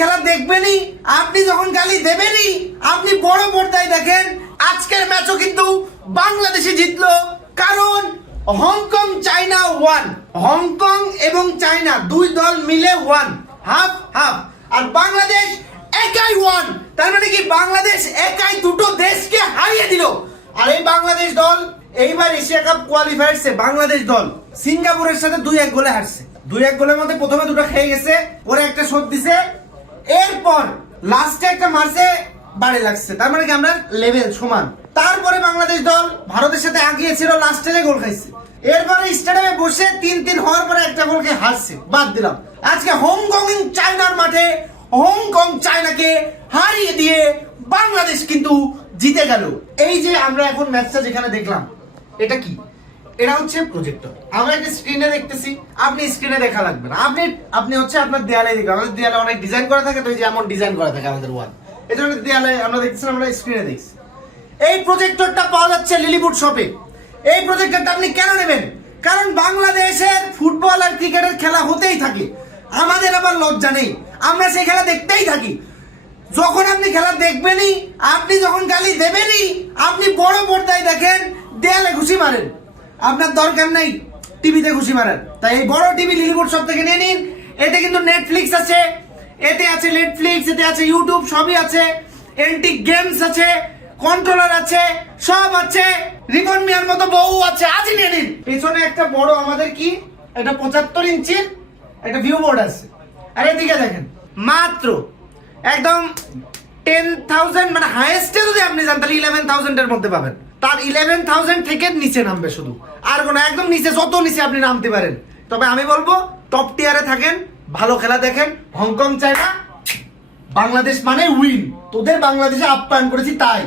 খেলা দেখবেনই, আপনি যখন গালি দেবেনই, আপনি বড় পর্দায় দেখেন। আজকের ম্যাচও কিন্তু বাংলাদেশে জিতলো, কারণ হংকং চায়না ওয়ান। হংকং এবং চায়না দুই দল মিলে ওয়ান, হাফ হাফ। আর বাংলাদেশ একাই ওয়ান। তার মানে কি বাংলাদেশ একাই দুটো দেশকে হারিয়ে দিল। আর এই বাংলাদেশ দল এইবার এশিয়া কাপ কোয়ালিফায়ার্সে বাংলাদেশ দল সিঙ্গাপুরের সাথে 2-1 গোলে হারছে। 2-1 গোলের মধ্যে প্রথমে দুটো খেয়ে গেছে, ওরা একটা শোধ দিছে, এরপর লাস্টে একটা মারছে, বাড়ি লাগছে। তার মানে কি আমরা লেভেল সমান। তারপরে বাংলাদেশ দল ভারতের সাথে আগিয়েছিল, লাস্টে গোল খাইছে। এরপরে স্টেডিয়ামে বসে 3-3 হওয়ার পরে একটা গোলকে হারছে, বাদ দিলাম। আজকে হংকং চায়নার মাঠে হংকং চায়নাকে হারিয়ে দিয়ে বাংলাদেশ কিন্তু জিতে গেল। এই যে আমরা এখন ম্যাচটা যেখানে দেখলাম, এটা কি? এটা হচ্ছে প্রজেক্টর। আমরা একটা স্ক্রিনে দেখতেছি, আপনি স্ক্রিনে দেখা লাগবে না, আপনি হচ্ছে আপনার দেয়ালে দেখবেন। আমাদের দেয়ালে অনেক ডিজাইন করা থাকে, তো এই যে এমন ডিজাইন করা থাকে আমাদের ওয়াল, এই জন্য দেয়ালে আমরা দেখতেছি, আমরা স্ক্রিনে দেখছি। এই প্রজেক্টরটা পাওয়া যাচ্ছে লিলিপুট শপে। এই প্রজেক্টরটা আপনি কেন নেবেন? কারণ বাংলাদেশের ফুটবল আর ক্রিকেটের খেলা হতেই থাকে, আমাদের আবার লজ্জা নেই, আমরা সেই খেলা দেখতেই থাকি। যখন আপনি খেলা দেখবেনই, আপনি যখন গালি দেবেনই, আপনি বড় পর্দায় দেখেন, দেয়ালে ঘুষি মারেন, আপনার দরকার নাই টিভিতে ঘুষি মারেন। তাই এই বড় টিভি লিলিপুট শপ থেকে নিয়ে নিন। এতে কিন্তু নেটফ্লিক্স আছে, এতে আছে নেটফ্লিক্স, এতে আছে ইউটিউব, সবই আছে, এন্টিক গেমস আছে, কন্ট্রোলার আছে, সব আছে, রিমোট মিয়ার মতো বউ আছে, আজই নিয়ে নিন। পেছনে একটা বড় আমাদের কি এটা 75 ইঞ্চির একটা ভিউ বোর্ড আছে। আর এদিকে দেখেন, মাত্র একদম 10,000, মানে হাইয়েস্টে যদি আপনি যান তাহলে 11,000 এর মধ্যে পাবেন। তার 11,000 থেকে নিচে নামবে শুধু, আর কোনো একদম নিচে, যত নিচে আপনি নামতে পারেন। তবে আমি বলবো টপ টিয়ারে থাকেন, ভালো খেলা দেখেন। হংকং চায়না, বাংলাদেশ মানে উইন। তোদের বাংলাদেশে আপ্যায়ন করেছি তাই।